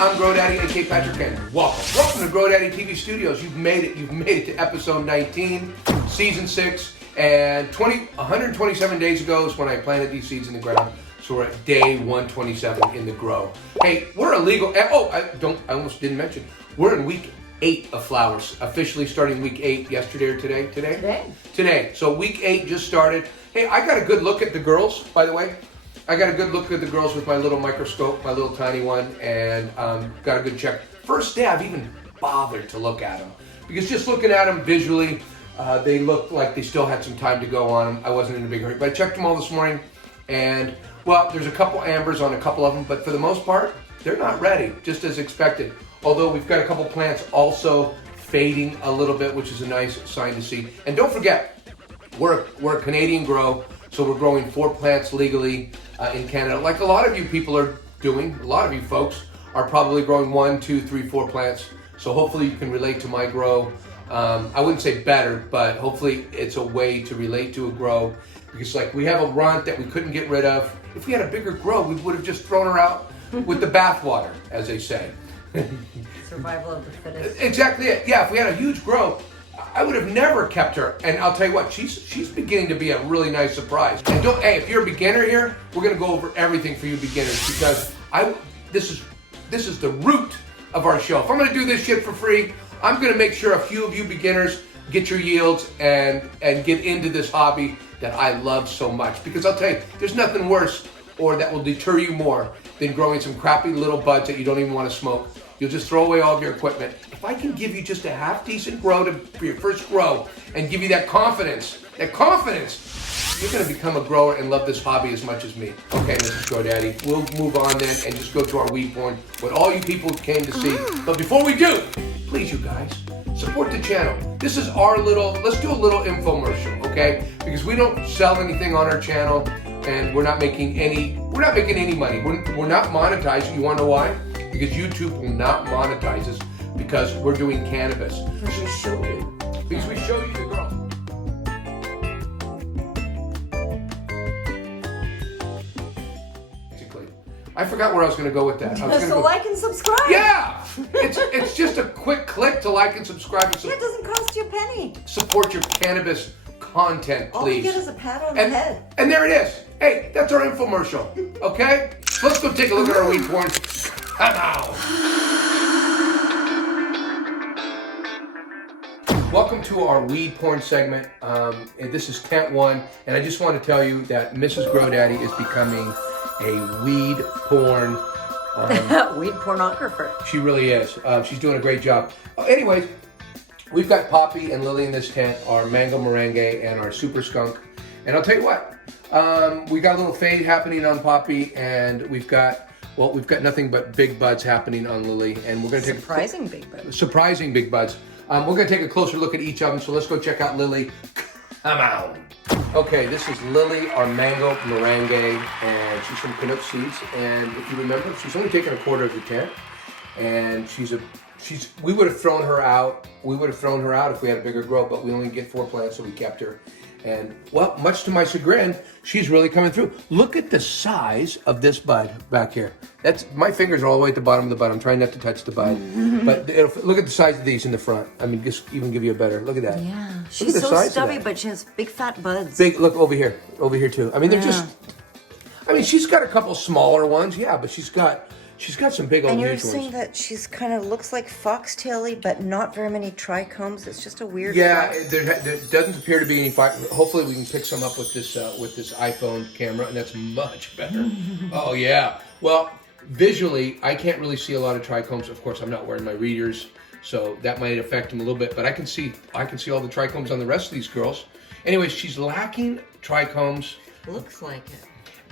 I'm Grow Daddy, aka Patrick, and welcome to Grow Daddy TV Studios. You've made it to episode 19, season 6, and 127 days ago is when I planted these seeds in the ground. So we're at day 127 in the grow. Hey, we're illegal. I almost didn't mention, we're in week 8 of flowers, officially starting week 8 yesterday or today? Today. So week 8 just started. Hey, I got a good look at the girls, by the way. I got a good look at the girls with my little microscope, my little tiny one, and got a good check. First day I've even bothered to look at them, because just looking at them visually, they looked like they still had some time to go on them. I wasn't in a big hurry, but I checked them all this morning, and well, there's a couple ambers on a couple of them, but for the most part, they're not ready, just as expected. Although we've got a couple plants also fading a little bit, which is a nice sign to see. And don't forget, we're a Canadian grow, so we're growing 4 plants legally in Canada, like a lot of you people are doing. A lot of you folks are probably growing 1, 2, 3, 4 plants. So hopefully you can relate to my grow. I wouldn't say better, but hopefully it's a way to relate to a grow. Because like we have a runt that we couldn't get rid of. If we had a bigger grow, we would have just thrown her out with the bathwater, as they say. Survival of the fittest. Exactly it. Yeah, if we had a huge grow, I would have never kept her. And I'll tell you what, she's beginning to be a really nice surprise. And hey, if you're a beginner here, we're gonna go over everything for you beginners, because this is the root of our show. If I'm gonna do this shit for free, I'm gonna make sure a few of you beginners get your yields and get into this hobby that I love so much. Because I'll tell you, there's nothing worse or that will deter you more than growing some crappy little buds that you don't even want to smoke. You'll just throw away all of your equipment. If I can give you just a half decent grow for your first grow and give you that confidence, you're gonna become a grower and love this hobby as much as me. Okay, Mrs. Grow Daddy, we'll move on then and just go to our weed porn, what all you people came to see. But before we do, please you guys, support the channel. This is our let's do a little infomercial, okay? Because we don't sell anything on our channel and we're not making any money. We're not monetized. You wanna know why? Because YouTube will not monetize us, because we're doing cannabis. Because we show you. Because we show you the girl. I forgot where I was going to go with that. So like and subscribe. Yeah! It's just a quick click to like and subscribe. Yeah, it doesn't cost you a penny. Support your cannabis content, please. All you get is a pat on the head. And there it is. Hey, that's our infomercial. Okay? Let's go take a look at our weed porn. Come on. Welcome to our weed porn segment. And this is tent 1, and I just want to tell you that Mrs. Grow Daddy is becoming a weed porn. Weed pornographer. She really is. She's doing a great job. Anyways, we've got Poppy and Lily in this tent, our mango merengue and our super skunk. And I'll tell you what, we got a little fade happening on Poppy, and we've got nothing but big buds happening on Lily. And we're going to take surprising big buds. We're going to take a closer look at each of them. So let's go check out Lily. Come on. Okay, this is Lily, our mango merengue, and she's from Canuk seeds. And if you remember, she's only taken a quarter of the tent, and we would have thrown her out. We would have thrown her out if we had a bigger grow, but we only get 4 plants, so we kept her. And well, much to my chagrin, she's really coming through. Look at the size of this bud back here. My fingers are all the way at the bottom of the bud. I'm trying not to touch the bud. But look at the size of these in the front. I mean, just even give you a better, look at that. Yeah, she's so stubby, but she has big fat buds. Look over here too. I mean, she's got a couple smaller ones, yeah, but she's got some big old huge ones. And you're saying that she's kind of looks like foxtail-y, but not very many trichomes. It's just a weird. Yeah, there doesn't appear to be any. Hopefully, we can pick some up with this iPhone camera, and that's much better. Oh yeah. Well, visually, I can't really see a lot of trichomes. Of course, I'm not wearing my readers, so that might affect them a little bit. But I can see all the trichomes on the rest of these girls. Anyway, she's lacking trichomes. Looks like it.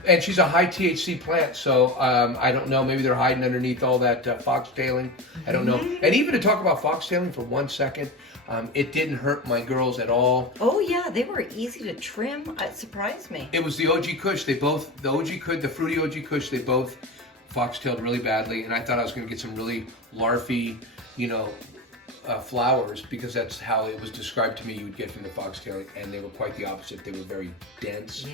And she's a high THC plant, so I don't know. Maybe they're hiding underneath all that foxtailing. I don't know. And even to talk about foxtailing for 1 second, it didn't hurt my girls at all. Oh yeah, they were easy to trim. It surprised me. It was the OG Kush. The fruity OG Kush, they both foxtailed really badly, and I thought I was going to get some really larfy, flowers, because that's how it was described to me you would get from the foxtail, and they were quite the opposite. They were very dense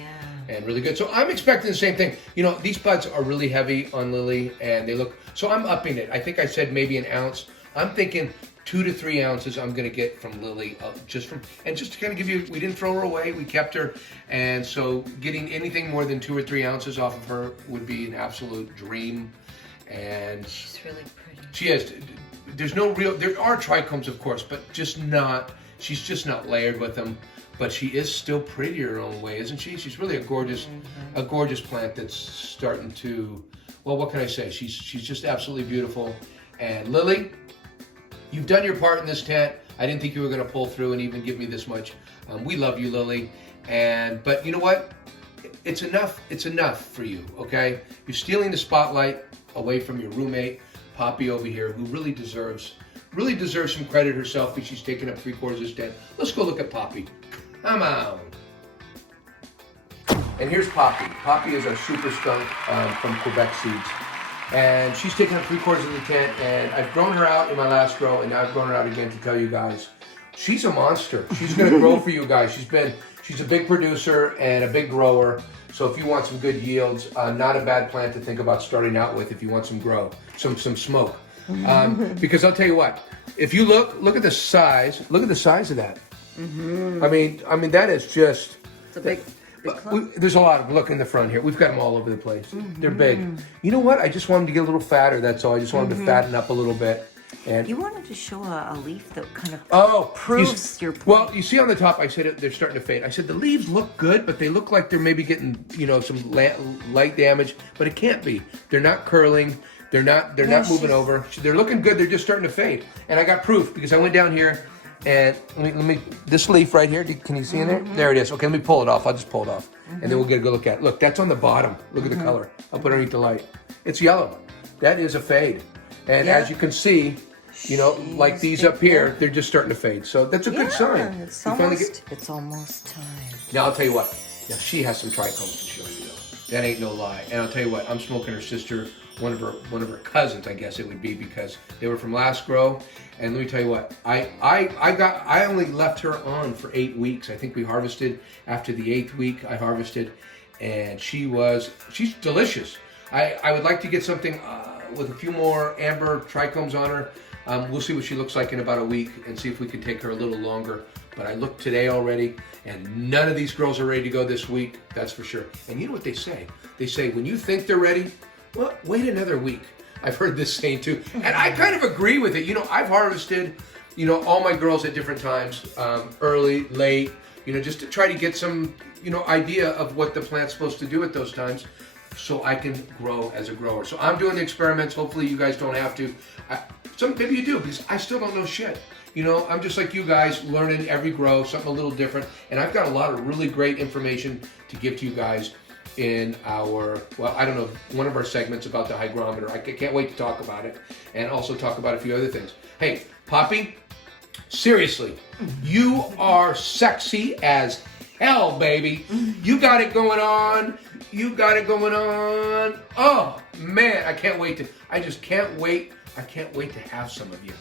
and really good. So I'm expecting the same thing. You know, these buds are really heavy on Lily, and they look, so I'm upping it. I think I said maybe an ounce. I'm thinking 2 to 3 ounces I'm going to get from Lily, just to kind of give you, we didn't throw her away, we kept her, and so getting anything more than 2 or 3 ounces off of her would be an absolute dream. And she's really pretty. She is. There are trichomes, of course, but she's just not layered with them. But she is still pretty in her own way, isn't she? She's really a gorgeous plant that's starting to, well, what can I say? She's just absolutely beautiful. And Lily, you've done your part in this tent. I didn't think you were going to pull through and even give me this much. We love you, Lily. But you know what? It's enough. It's enough for you, okay? You're stealing the spotlight away from your roommate, Poppy over here, who really deserves some credit herself, because she's taken up 3/4 of this tent. Let's go look at Poppy. Come on. And here's Poppy. Poppy is our super skunk from Quebec seeds. And she's taken up 3/4 of the tent, and I've grown her out in my last grow, and now I've grown her out again to tell you guys. She's a monster. She's gonna grow for you guys. She's a big producer and a big grower. So if you want some good yields, not a bad plant to think about starting out with if you want some smoke. Because I'll tell you what, if you look at the size, look at the size of that. I mean that is just. It's a big there's a lot of, look in the front here. We've got them all over the place. They're big. You know what? I just want them to get a little fatter. That's all. I just want them to fatten up a little bit. And you wanted to show a leaf that kind of proves your point. Well, you see on the top, I said they're starting to fade. I said the leaves look good, but they look like they're maybe getting, some light damage, but it can't be. They're not curling. They're not moving over. They're looking good. They're just starting to fade. And I got proof, because I went down here and let me this leaf right here. Can you see in there? There it is. Okay, let me pull it off. I'll just pull it off, and then we'll get a good look at it. Look, that's on the bottom. Look at the color. I'll put it underneath the light. It's yellow. That is a fade. And as you can see, like these up here, they're just starting to fade. So that's a good sign. It's almost time. Now I'll tell you what. Now she has some trichomes to show you. That ain't no lie. And I'll tell you what. I'm smoking her sister, one of her cousins, I guess it would be, because they were from last grow. And let me tell you what. I only left her on for 8 weeks. I think we harvested after the 8th week. I harvested, and she's delicious. I would like to get something with a few more amber trichomes on her. We'll see what she looks like in about a week and see if we can take her a little longer. But I looked today already, and none of these girls are ready to go this week, that's for sure. And you know what they say? They say, when you think they're ready, well, wait another week. I've heard this saying too. And I kind of agree with it. I've harvested, all my girls at different times, early, late, just to try to get some, idea of what the plant's supposed to do at those times, so I can grow as a grower. So I'm doing the experiments. Hopefully you guys don't have to. Maybe you do, because I still don't know shit. I'm just like you guys, learning every grow, something a little different. And I've got a lot of really great information to give to you guys in our, one of our segments about the hygrometer. I can't wait to talk about it, and also talk about a few other things. Hey, Poppy, seriously, you are sexy as hell, baby. You got it going on. Oh, man, I just can't wait. I can't wait to have some of you.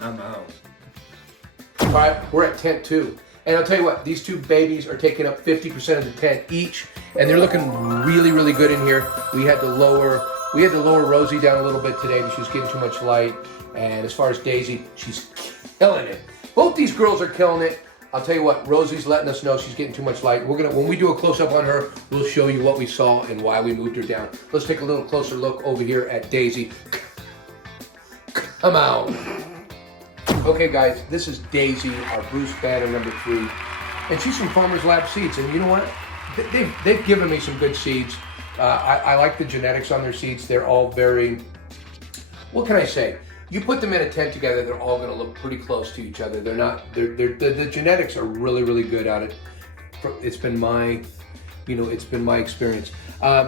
I'm out. All right, we're at tent 2. And I'll tell you what, these 2 babies are taking up 50% of the tent each, and they're looking really, really good in here. We had to lower Rosy down a little bit today because she was getting too much light. And as far as Daisy, she's killing it. Both these girls are killing it. I'll tell you what, Rosy's letting us know she's getting too much light. When we do a close-up on her, we'll show you what we saw and why we moved her down. Let's take a little closer look over here at Daisy. Come on. Okay, guys, this is Daisy, our Bruce banner number 3, and she's from Farmers Lab Seeds. And you know what? They've given me some good seeds. I like the genetics on their seeds. They're all very, what can I say? You put them in a tent together, they're all going to look pretty close to each other. The genetics are really, really good at it. It's been my experience.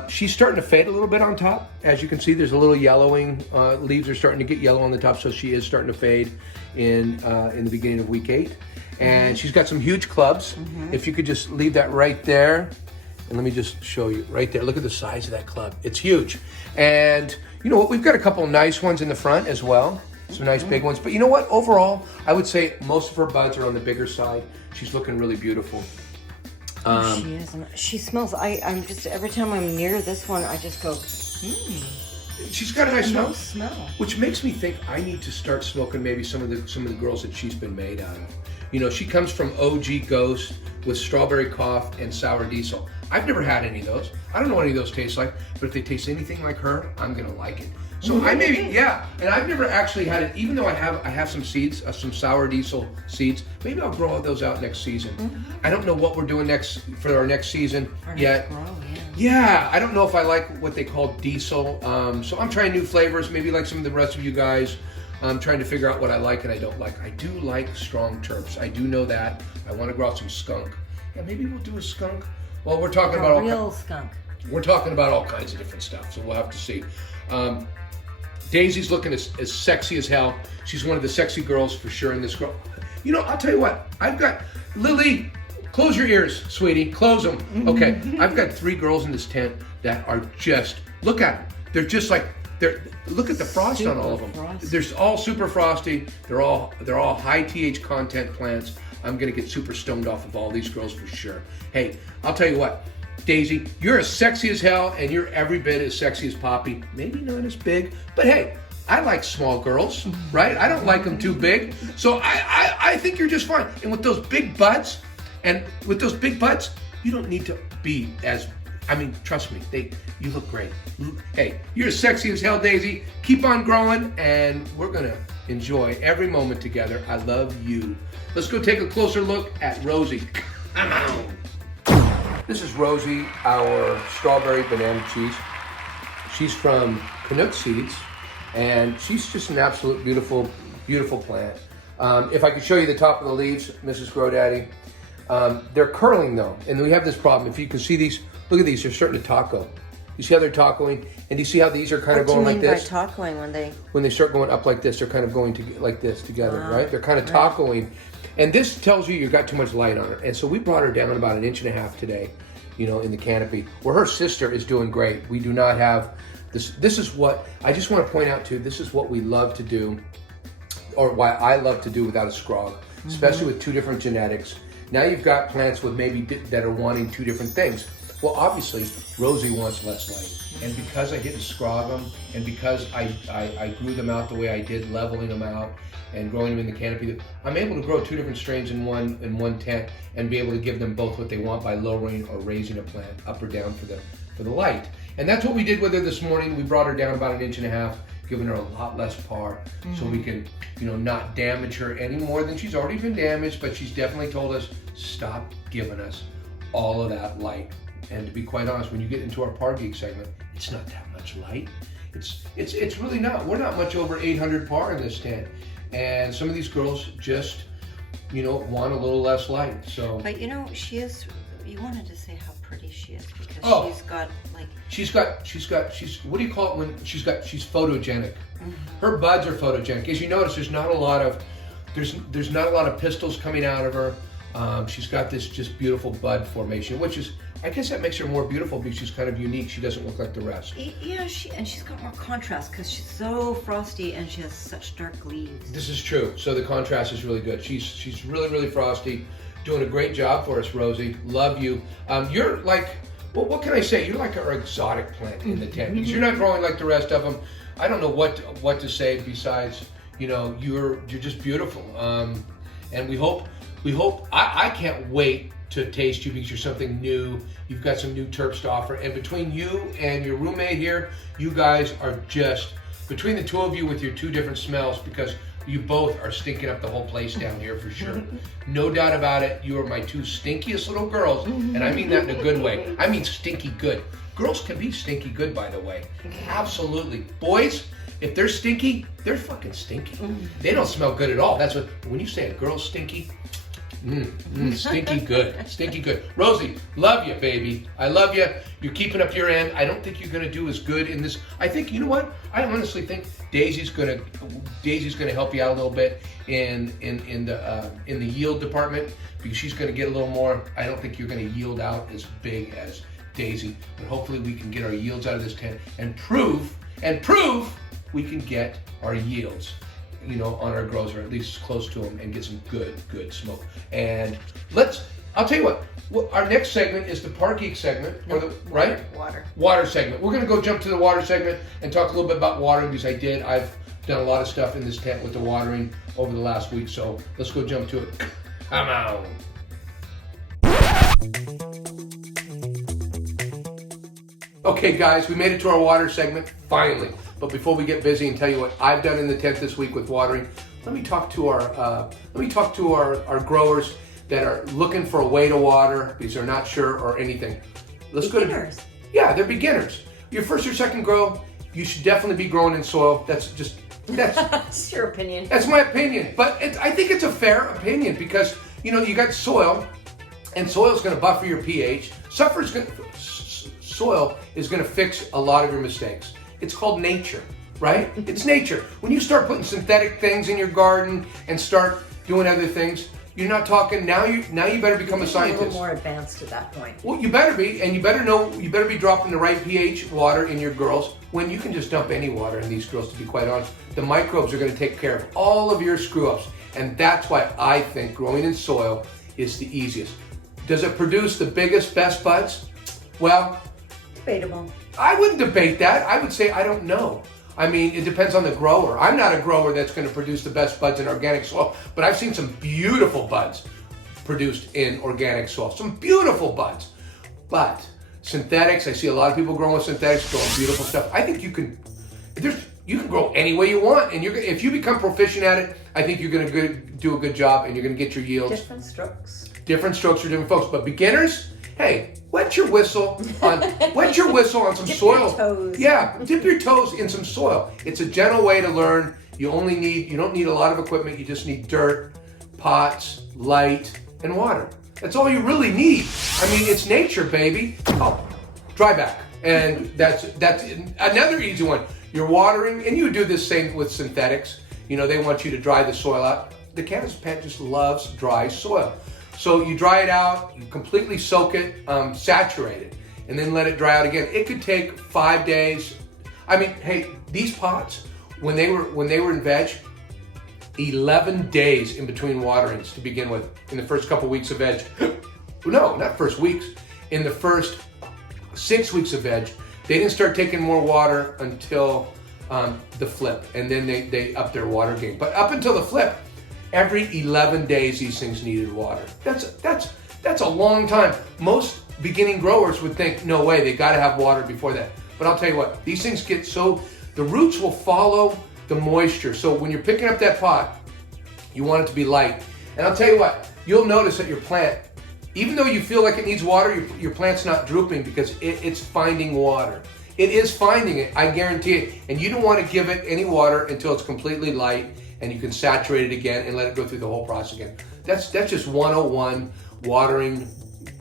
She's starting to fade a little bit on top. As you can see, there's a little yellowing. Leaves are starting to get yellow on the top, so she is starting to fade in the beginning of week 8. And she's got some huge clubs. If you could just leave that right there. And let me just show you right there. Look at the size of that club. It's huge. And you know what? We've got a couple nice ones in the front as well. some nice big ones. But you know what? Overall, I would say most of her buds are on the bigger side. She's looking really beautiful. She is. She smells. I'm just every time I'm near this one, I just go. She's got a nice smell. Nice smell. Which makes me think I need to start smoking maybe some of the girls that she's been made out of. You know, she comes from OG Ghost with Strawberry Cough and Sour Diesel. I've never had any of those. I don't know what any of those taste like, but if they taste anything like her, I'm gonna like it. So I maybe, and I've never actually had it, even though I have some seeds, some Sour Diesel seeds. Maybe I'll grow those out next season. I don't know what we're doing for our next season yet. Yeah, I don't know if I like what they call diesel. So I'm trying new flavors, maybe like some of the rest of you guys. I'm trying to figure out what I like and I don't like. I do like strong terps. I do know that. I want to grow out some skunk. Yeah, maybe we'll do a skunk. Well, we're talking about real skunk. We're talking about all kinds of different stuff, so we'll have to see. Daisy's looking as sexy as hell. She's one of the sexy girls for sure in this girl. You know, I'll tell you what. I've got Lily. Close your ears, sweetie. Close them. Okay. I've got 3 girls in this tent that are just. Look at them. They're just like. Look at the frost on all of them. They're all super frosty. They're all high TH content plants. I'm gonna get super stoned off of all these girls for sure. Hey, I'll tell you what. Daisy, you're as sexy as hell, and you're every bit as sexy as Poppy. Maybe not as big, but hey, I like small girls, right? I don't like them too big, so I think you're just fine. And with those big buds, you don't need to be as. I mean, trust me, you look great. Hey, you're as sexy as hell, Daisy. Keep on growing, and we're gonna enjoy every moment together. I love you. Let's go take a closer look at Rosy. This is Rosy, our strawberry banana cheese. She's from Canuk seeds, and she's just an absolute beautiful, beautiful plant. If I could show you the top of the leaves, Mrs. Grodaddy, they're curling though, and we have this problem. If you can see these, look at these, they're starting to taco. You see how they're tacoing? And do you see how these are kind of going like this? What do you mean by tacoing when they start going up like this, they're kind of going like this together, right? They're kind of tacoing. And this tells you got too much light on her. And so we brought her down about 1.5 inches today, you know, in the canopy, where her sister is doing great. We do not have this. This is what, I just want to point out too, this is what we love to do, or why I love to do without a scrog, especially with 2 different genetics. Now you've got plants with maybe that are wanting 2 different things. Well, obviously, Rosy wants less light. And because I didn't scrog them, and because I grew them out the way I did, leveling them out and growing them in the canopy, I'm able to grow 2 different strains in one tent and be able to give them both what they want by lowering or raising a plant up or down for the light. And that's what we did with her this morning. We brought her down about 1.5 inches, giving her a lot less par, so we can, you know, not damage her any more than she's already been damaged. But she's definitely told us, stop giving us all of that light. And to be quite honest, when you get into our par geek segment, it's not that much light. It's really not. We're not much over 800 par in this tent, and some of these girls just, you know, want a little less light. So, but you know, she is. You wanted to say how pretty she is because she's got like. She's what do you call it when she's photogenic. Her buds are photogenic. As you notice, there's not a lot of pistils coming out of her. She's got this just beautiful bud formation, which is, I guess that makes her more beautiful because she's kind of unique. She doesn't look like the rest. Yeah, she's got more contrast because she's so frosty and she has such dark leaves. This is true. So the contrast is really good. She's really, really frosty. Doing a great job for us, Rosy. Love you. You're like, well, what can I say? You're like our exotic plant in the tent because you're not growing like the rest of them. I don't know what to say besides, you know, you're just beautiful. And we hope. I can't wait to taste you because you're something new. You've got some new terps to offer. And between you and your roommate here, you guys are just, between the 2 of you with your 2 different smells, because you both are stinking up the whole place down here for sure. No doubt about it. You are my 2 stinkiest little girls. And I mean that in a good way. I mean stinky good. Girls can be stinky good, by the way. Absolutely. Boys, if they're stinky, they're fucking stinky. They don't smell good at all. That's what, when you say a girl's stinky, stinky good, stinky good. Rosy, love you, baby. I love you. You're keeping up your end. I don't think you're gonna do as good in this. I think, you know what? I honestly think Daisy's gonna help you out a little bit in the yield department because she's gonna get a little more. I don't think you're gonna yield out as big as Daisy, but hopefully we can get our yields out of this tent and prove we can get our yields. on our grows, or at least close to them, and get some good smoke. And I'll tell you what, our next segment is the Park Geek segment, water segment. We're gonna go jump to the water segment and talk a little bit about watering, because I've done a lot of stuff in this tent with the watering over the last week, so let's go jump to it. Come on. Okay guys, we made it to our water segment, finally. But before we get busy and tell you what I've done in the tent this week with watering, let me talk to our growers that are looking for a way to water because they're not sure or anything. Beginners. They're beginners. Your first or second grow, you should definitely be growing in soil. That's your opinion. That's my opinion, but I think it's a fair opinion because you got soil, and soil's going to buffer your pH. Soil is going to fix a lot of your mistakes. It's called nature, right? It's nature. When you start putting synthetic things in your garden and start doing other things, you're not talking now. You better become a scientist. A little more advanced at that point. Well, you better be, and you better be dropping the right pH water in your girls. When you can just dump any water in these girls, to be quite honest, the microbes are going to take care of all of your screw ups, and that's why I think growing in soil is the easiest. Does it produce the biggest, best buds? Well, debatable. I wouldn't debate that. I would say I don't know. I mean, it depends on the grower. I'm not a grower that's going to produce the best buds in organic soil, but I've seen some beautiful buds produced in organic soil. Some beautiful buds. But synthetics, I see a lot of people growing with synthetics, growing beautiful stuff. I think you can grow any way you want, and if you become proficient at it, I think you're going to do a good job, and you're going to get your yields. Different strokes for different folks. But beginners, hey, wet your whistle on some soil. Dip your toes. Yeah, dip your toes in some soil. It's a gentle way to learn. You don't need a lot of equipment. You just need dirt, pots, light, and water. That's all you really need. I mean, it's nature, baby. Oh, dry back. And that's another easy one. You're watering, and you do this same with synthetics. They want you to dry the soil out. The cannabis plant just loves dry soil. So you dry it out, you completely soak it, saturate it, and then let it dry out again. It could take 5 days. I mean, hey, these pots, when they were in veg, 11 days in between waterings to begin with. In the first couple weeks of veg, no, not first weeks. In the first 6 weeks of veg, they didn't start taking more water until the flip, and then they upped their water game. But up until the flip, every 11 days these things needed water. That's a long time. Most beginning growers would think, no way, they got to have water before that. But I'll tell you what, these things get the roots will follow the moisture. So when you're picking up that pot, you want it to be light. And I'll tell you what, you'll notice that your plant, even though you feel like it needs water, your plant's not drooping because it's finding water. It is finding it, I guarantee it. And you don't want to give it any water until it's completely light and you can saturate it again and let it go through the whole process again. That's just 101 watering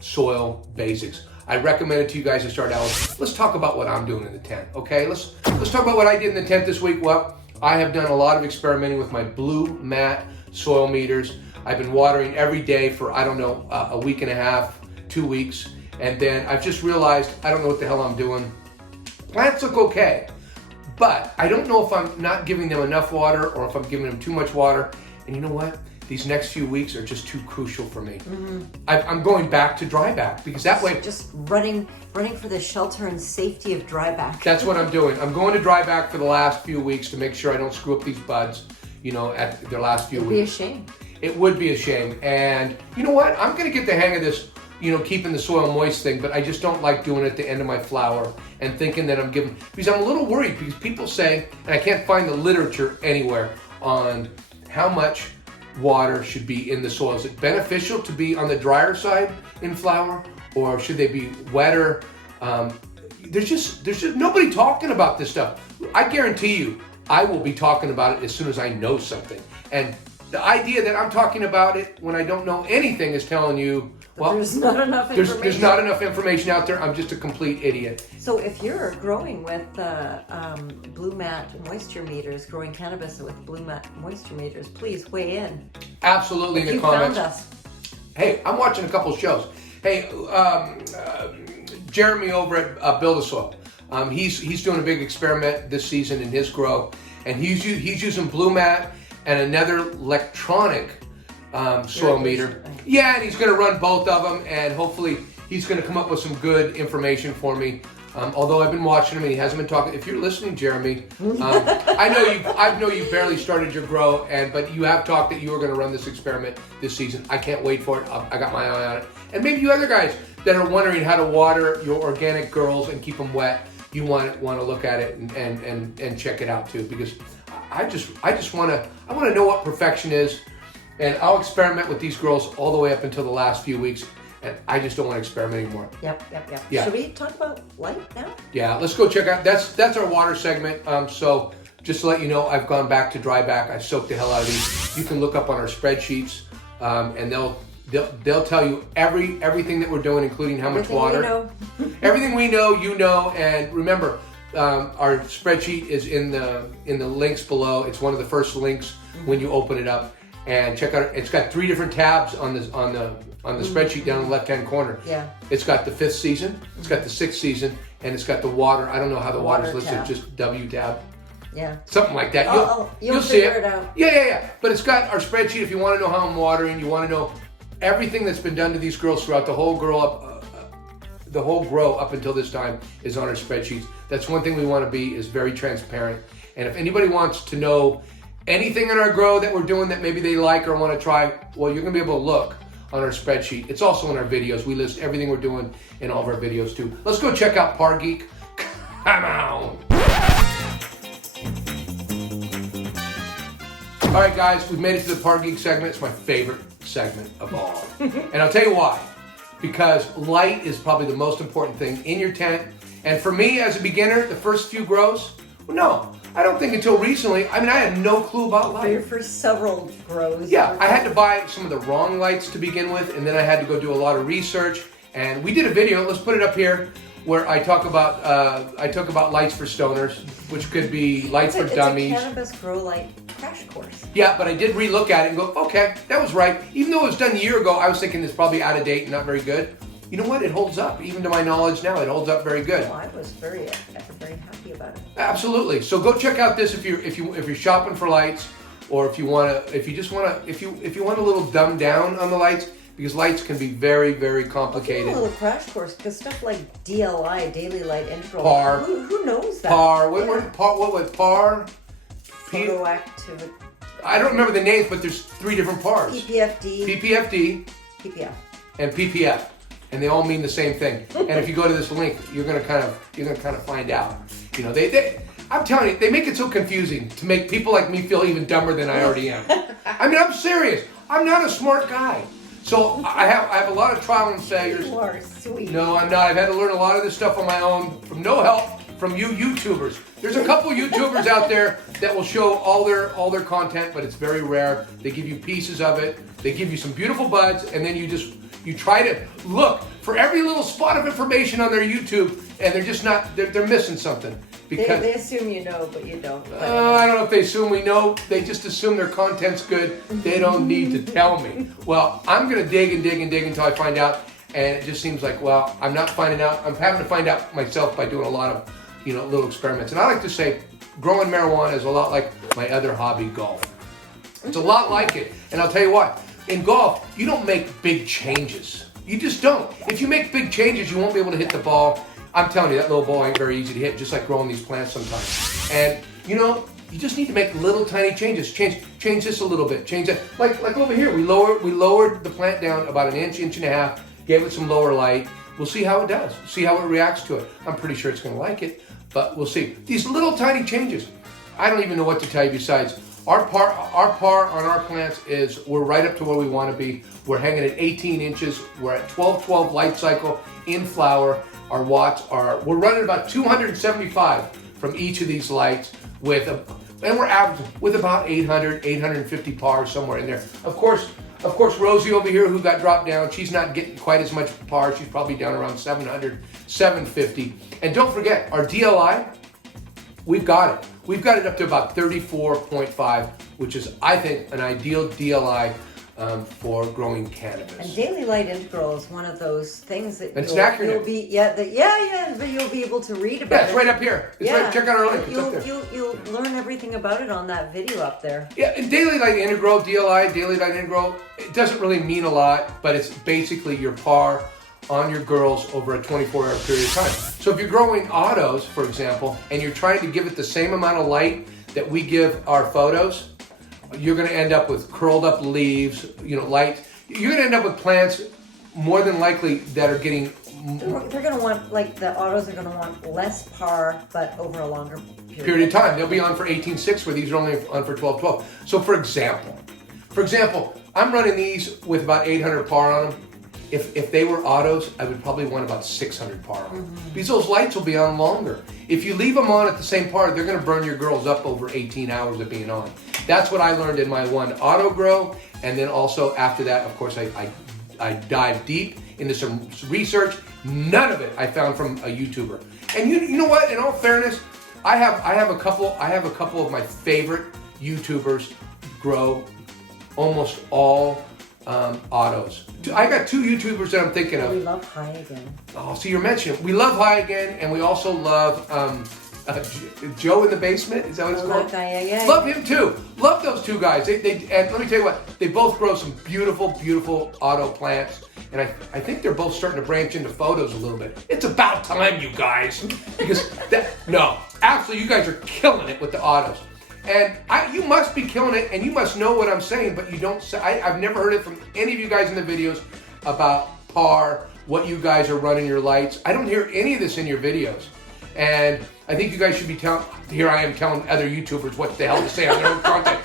soil basics. I recommend it to you guys to start out. Let's talk about what I'm doing in the tent, okay? Let's talk about what I did in the tent this week. Well, I have done a lot of experimenting with my BluMat soil meters. I've been watering every day for, I don't know, a week and a half, 2 weeks. And then I've just realized I don't know what the hell I'm doing. Plants look okay, but I don't know if I'm not giving them enough water or if I'm giving them too much water. And you know what? These next few weeks are just too crucial for me. Mm-hmm. I'm going back to dry back because that way... Just running for the shelter and safety of dry back. That's what I'm doing. I'm going to dry back for the last few weeks to make sure I don't screw up these buds, at their last few weeks. It'd be a shame. It would be a shame. And you know what? I'm going to get the hang of this, keeping the soil moist thing, but I just don't like doing it at the end of my flower and thinking that I'm giving... Because I'm a little worried because people say, and I can't find the literature anywhere on how much water should be in the soil. Is it beneficial to be on the drier side in flower, or should they be wetter? There's just nobody talking about this stuff. I guarantee you, I will be talking about it as soon as I know something. And the idea that I'm talking about it when I don't know anything is telling you, well, there's not enough information. There's not enough information out there. I'm just a complete idiot. So if you're growing with BluMat moisture meters, growing cannabis with BluMat moisture meters, please weigh in. Absolutely, in the comments. Found us. Hey, I'm watching a couple of shows. Hey, Jeremy over at Build a Soil. He's doing a big experiment this season in his grow, and he's using BluMat and another electronic soil meter. Yeah, and he's going to run both of them, and hopefully he's going to come up with some good information for me. Although I've been watching him and he hasn't been talking. If you're listening, Jeremy, I know you barely started your grow, but you have talked that you were going to run this experiment this season. I can't wait for it. I got my eye on it. And maybe you other guys that are wondering how to water your organic girls and keep them wet, you want to look at it and check it out too, because I want to know what perfection is, and I'll experiment with these girls all the way up until the last few weeks. And I just don't want to experiment anymore. Yep. Yeah. Should we talk about light now? Yeah, let's go check out. That's our water segment. So just to let you know, I've gone back to dry back. I soaked the hell out of these. You can look up on our spreadsheets, and they'll tell you everything that we're doing, including how much water. Everything we know, you know. And remember, our spreadsheet is in the links below. It's one of the first links when you open it up. And check out it. It's got 3 different tabs on the spreadsheet down in the left-hand corner. Yeah. It's got the 5th season, it's got the 6th season, and it's got the water. I don't know how the water's listed, tab. Just W tab. Yeah. Something like that. You'll see figure it out. Yeah. But it's got our spreadsheet if you want to know how I'm watering, you want to know everything that's been done to these girls throughout the whole grow up until this time is on our spreadsheets. That's one thing we want to be, is very transparent. And if anybody wants to know anything in our grow that we're doing that maybe they like or want to try, well, you're going to be able to look on our spreadsheet. It's also in our videos. We list everything we're doing in all of our videos too. Let's go check out Par Geek. Come on. All right, guys, we've made it to the Par Geek segment. It's my favorite segment of all. And I'll tell you why. Because light is probably the most important thing in your tent. And for me, as a beginner, the first few grows, well, no, I don't think until recently. I mean, I had no clue about light. For your first several grows. Yeah, I had to buy some of the wrong lights to begin with, and then I had to go do a lot of research. And we did a video, let's put it up here, where I talk about lights for stoners, which could be lights for dummies. It's a cannabis grow light crash course. Yeah, but I did relook at it and go, okay, that was right. Even though it was done a year ago, I was thinking it's probably out of date and not very good. You know what? It holds up. Even to my knowledge now, it holds up very good. Oh, I was very happy about it. Absolutely. So go check out this if you're shopping for lights, or if you want a little dumbed down on the lights, because lights can be very, very complicated. A little crash course, because stuff like DLI, daily light interval. Par. Who knows that? Par. What was par? Photoactivity. I don't remember the names, but there's 3 different pars. PPFD. And PPF. And they all mean the same thing. And if you go to this link, you're gonna kind of find out. You know, I'm telling you, they make it so confusing to make people like me feel even dumber than I already am. I mean, I'm serious. I'm not a smart guy. So I have a lot of trial and failures. You are sweet. No, I'm not. I've had to learn a lot of this stuff on my own, from no help from you YouTubers. There's a couple YouTubers out there that will show all their content, but it's very rare. They give you pieces of it. They give you some beautiful buds, and then you try to look for every little spot of information on their YouTube, and they're just not, they're missing something. Because they assume you know, but you don't. I don't know if they assume we know. They just assume their content's good. They don't need to tell me. Well, I'm going to dig until I find out, and it just seems like, well, I'm not finding out. I'm having to find out myself by doing a lot of, little experiments. And I like to say, growing marijuana is a lot like my other hobby, golf. It's a lot like it, and I'll tell you what. In golf, you don't make big changes. You just don't. If you make big changes, you won't be able to hit the ball. I'm telling you, that little ball ain't very easy to hit, just like growing these plants sometimes. And, you just need to make little tiny changes. Change this a little bit. Change that. Like over here, we lowered the plant down about an inch and a half, gave it some lower light. We'll see how it does. See how it reacts to it. I'm pretty sure it's going to like it, but we'll see. These little tiny changes. I don't even know what to tell you besides our par on our plants is we're right up to where we want to be. We're hanging at 18 inches. We're at 12 light cycle in flower. Our watts we're running about 275 from each of these lights and we're averaging with about 850 pars somewhere in there. Of course, Rosy over here who got dropped down, she's not getting quite as much par. She's probably down around 700, 750. And don't forget, our DLI, we've got it. We've got it up to about 34.5, which is, I think, an ideal DLI for growing cannabis. And Daily Light Integral is one of those things that but you'll be able to read about. Yeah, it's right up here. It's right. Check out our link. It's up there. You'll learn everything about it on that video up there. Yeah, and Daily Light Integral, DLI, Daily Light Integral, it doesn't really mean a lot, but it's basically your par on your girls over a 24-hour period of time. So if you're growing autos, for example, and you're trying to give it the same amount of light that we give our photos, you're going to end up with curled up leaves, light. You're going to end up with plants more than likely that are getting... They're going to want, like the autos are going to want less par, but over a longer period of time. They'll be on for 18.6 where these are only on for 12.12. So for example, I'm running these with about 800 par on them. If they were autos, I would probably want about 600 par on them. Because those lights will be on longer. If you leave them on at the same par, they're going to burn your girls up over 18 hours of being on. That's what I learned in my one auto grow. And then also after that, of course, I dive deep into some research. None of it I found from a YouTuber. And you know what? In all fairness, I have a couple of my favorite YouTubers grow almost all autos. I got 2 YouTubers that I'm thinking of. We love High Again. Oh, so you're mentioning. We love High Again, and we also love Joe in the Basement. Is that what it's called? Yeah. Love him too. Love those 2 guys. And let me tell you what, they both grow some beautiful, beautiful auto plants. And I think they're both starting to branch into photos a little bit. It's about time, you guys. Because actually, you guys are killing it with the autos. And you must be killing it, and you must know what I'm saying, but you don't say. I've never heard it from any of you guys in the videos about par, what you guys are running your lights. I don't hear any of this in your videos. And I think you guys should be telling, here I am telling other YouTubers what the hell to say on their own content.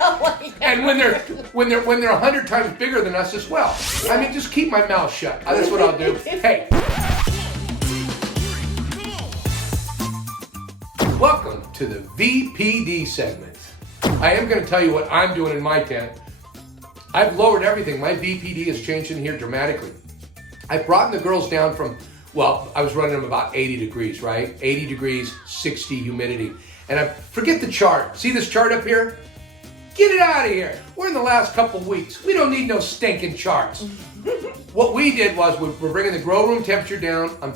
And when they're 100 times bigger than us as well. I mean, just keep my mouth shut. That's what I'll do. Hey. Welcome to the VPD segment. I am going to tell you what I'm doing in my tent. I've lowered everything. My VPD has changed in here dramatically. I've brought the girls down from, I was running them about 80 degrees, right? 80 degrees, 60 humidity. And forget the chart. See this chart up here? Get it out of here. We're in the last couple weeks. We don't need no stinking charts. What we did was we're bringing the grow room temperature down. I'm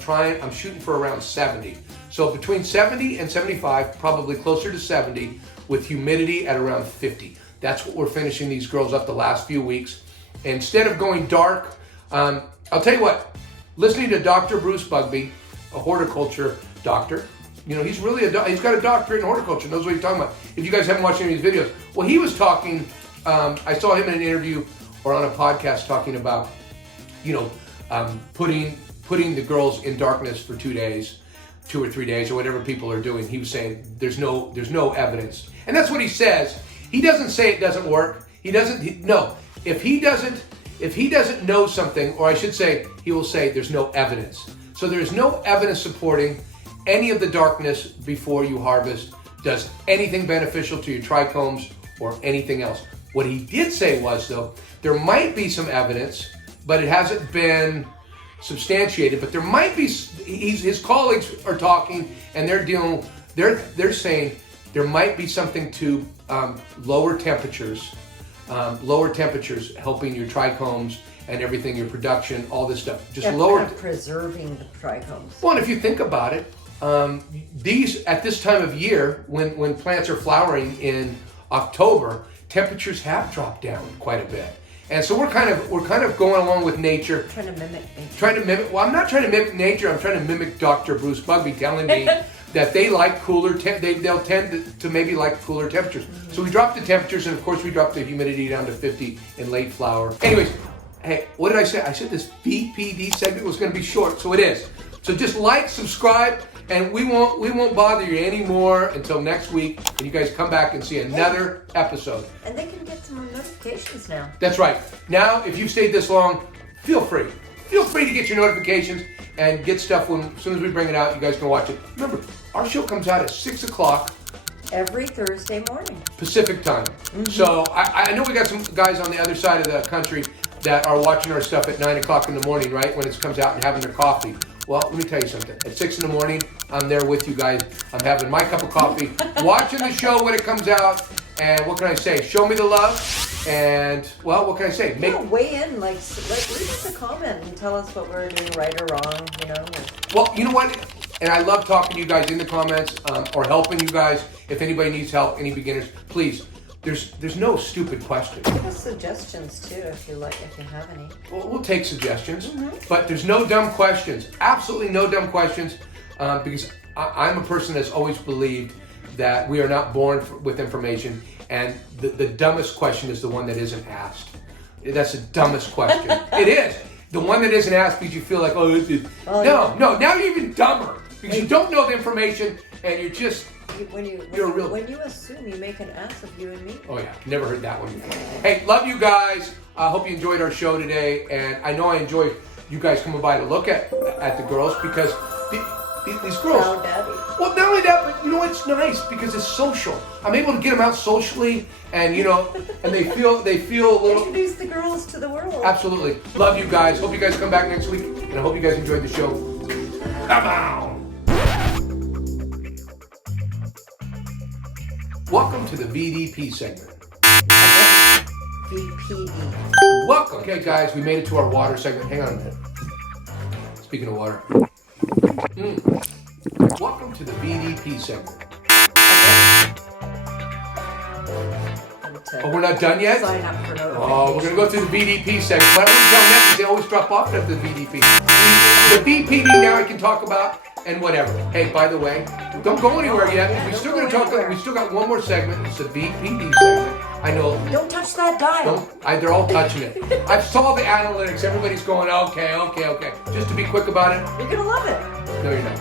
shooting for around 70. So between 70 and 75, probably closer to 70, with humidity at around 50. That's what we're finishing these girls up the last few weeks. Instead of going dark, I'll tell you what, listening to Dr. Bruce Bugby, a horticulture doctor, he's really he's got a doctorate in horticulture, knows what he's talking about. If you guys haven't watched any of these videos, well, he was talking, I saw him in an interview or on a podcast talking about, putting the girls in darkness for 2 days, 2 or 3 days, or whatever people are doing. He was saying there's no evidence, and that's what he says. He doesn't say it doesn't work. No. If he doesn't know something, or I should say, he will say there's no evidence. So there's no evidence supporting any of the darkness before you harvest does anything beneficial to your trichomes or anything else. What he did say was, though, there might be some evidence, but it hasn't been substantiated. But there might be. His colleagues are talking, and they're saying there might be something to lower temperatures helping your trichomes and everything, your production, all this stuff. Just lower. Preserving the trichomes. Well, and if you think about it, these at this time of year, when plants are flowering in October, temperatures have dropped down quite a bit. And so we're kind of going along with nature. Trying to mimic nature. Well, I'm not trying to mimic nature. I'm trying to mimic Dr. Bruce Bugby telling me that they like cooler. They'll tend to maybe like cooler temperatures. So we dropped the temperatures, and of course we dropped the humidity down to 50 in late flower. Anyways, hey, what did I say? I said this VPD segment was going to be short, so it is. So just like, subscribe, and we won't bother you anymore until next week, and you guys come back and see another episode. And they can get some notifications now. That's right. Now, if you've stayed this long, feel free. Feel free to get your notifications and get stuff as soon as we bring it out. You guys can watch it. Remember, our show comes out at 6 o'clock. Every Thursday morning. Pacific time. Mm-hmm. So I know we got some guys on the other side of the country that are watching our stuff at 9 o'clock in the morning, right? When it comes out and having their coffee. Well, let me tell you something. At 6 in the morning, I'm there with you guys. I'm having my cup of coffee, watching the show when it comes out. And what can I say? Show me the love. And well, what can I say? Weigh in, like leave us a comment and tell us what we're doing right or wrong. Well, you know what? And I love talking to you guys in the comments or helping you guys. If anybody needs help, any beginners, please. There's no stupid question. Give us suggestions too, if you have any. Well, we'll take suggestions, but there's no dumb questions. Absolutely no dumb questions, because I'm a person that's always believed that we are not born with information, and the dumbest question is the one that isn't asked. That's the dumbest question. It is. The one that isn't asked because you feel like, oh, this is... No, now you're even dumber because you don't know the information and you're just... When you assume, you make an ass of you and me. Oh yeah, never heard that one before. Hey, love you guys. I hope you enjoyed our show today, and I know I enjoyed you guys coming by to look at the girls because these girls. Now, Daddy. Well, not only that, but you know it's nice because it's social. I'm able to get them out socially, and and they feel a little. Introduce the girls to the world. Absolutely, love you guys. Hope you guys come back next week, and I hope you guys enjoyed the show. Come on. Welcome to the VDP segment. VPD. Welcome. Okay, guys, we made it to our water segment. Hang on a minute. Speaking of water. Welcome to the VDP segment. Oh, we're not done yet? Sign up for notifications. Oh, we're going to go through the VDP segment. But I won't tell them that because they always drop off after the VDP. The VPD now I can talk about and whatever. Hey, by the way, don't go anywhere yet. We're still going to talk. We still got one more segment. It's the VPD segment. I know. Don't touch that dial. They're all touching it. I've saw the analytics. Everybody's going, okay. Just to be quick about it. You're going to love it. No, you're not.